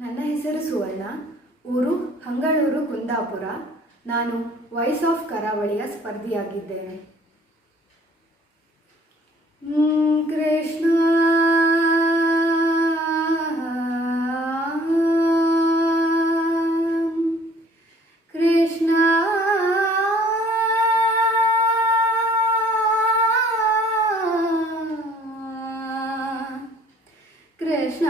ನನ್ನ ಹೆಸರು ಸುವರ್ಣ. ಊರು ಹಂಗಳೂರು ಕುಂದಾಪುರ. ನಾನು ವಾಯ್ಸ್ ಆಫ್ ಕರಾವಳಿಯ ಸ್ಪರ್ಧಿಯಾಗಿದ್ದೇನೆ. ಕೃಷ್ಣ ಕೃಷ್ಣ ಕೃಷ್ಣ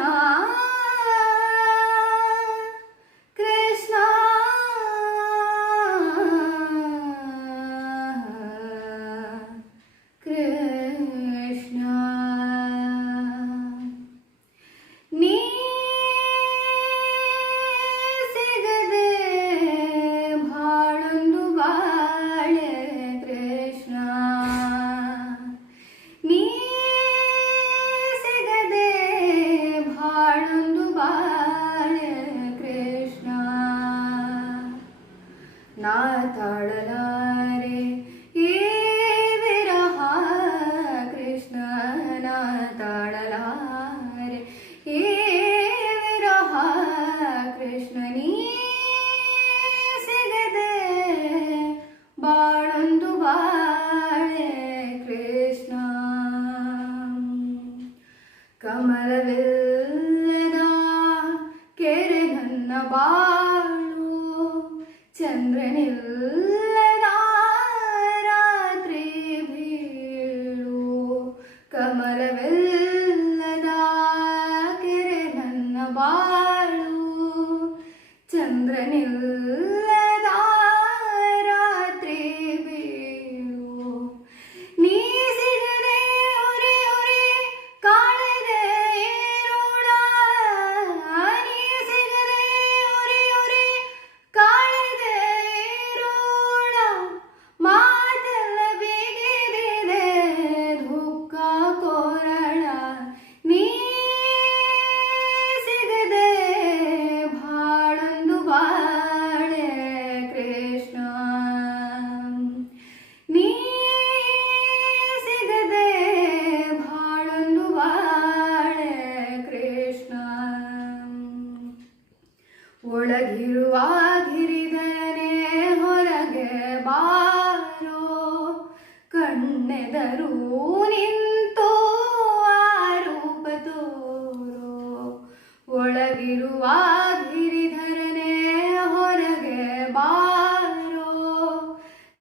ನಾ ತಾಳಲಾರೆ ಈ ವಿರಹ ಕೃಷ್ಣ, ನಾ ತಾಳಲಾರೆ ಈ ವಿರಹ ಕೃಷ್ಣ. ನೀ ಸಿಗದೆ ಬಾಳೊಂದು ಬಾಳೆ ಕೃಷ್ಣ. ಕಮಲವಿಲ್ಲದ ಕೆರೆ ನನ್ನ ಬಾಳು, ಚಂದ್ರನಿಲ್ಲದ ರಾತ್ರಿ ಬೀಳು. ಕಮಲವಿಲ್ಲದ ಕೆರೆ ನನ್ನ ಬಾಳು, ಚಂದ್ರನಿಲ್ಲದ ರಾತ್ರಿ ಬೀಳು. ನೀ ಸಿಗದೆ ಉರಿ ಉರಿ ಕಾಳದೆ ಏರೋಳ, ನೀ ಸಿಗದೆ ಉರಿ ಉರಿ ಕಾಳದೆ ಏರೋಳ. ಮಾತೆಲ್ಲ ಬಿಗಿದಿದೆ ದುಃಖ ಕೋರಳ. ನೀ ಸಿಗದೆ ಬಾಳೊಂದು ಬಾಳೆ ಕೃಷ್ಣ. ನೀ ಸಿಗದೆ ಬಾಳೊಂದು ಬಾಳೆ ಕೃಷ್ಣ. ಒಳಗಿರುವ ಗಿರಿಧರನೆ ಹೊರಗೆ ಬಾರೋ, ಕಣ್ಣೆದರು ನೀ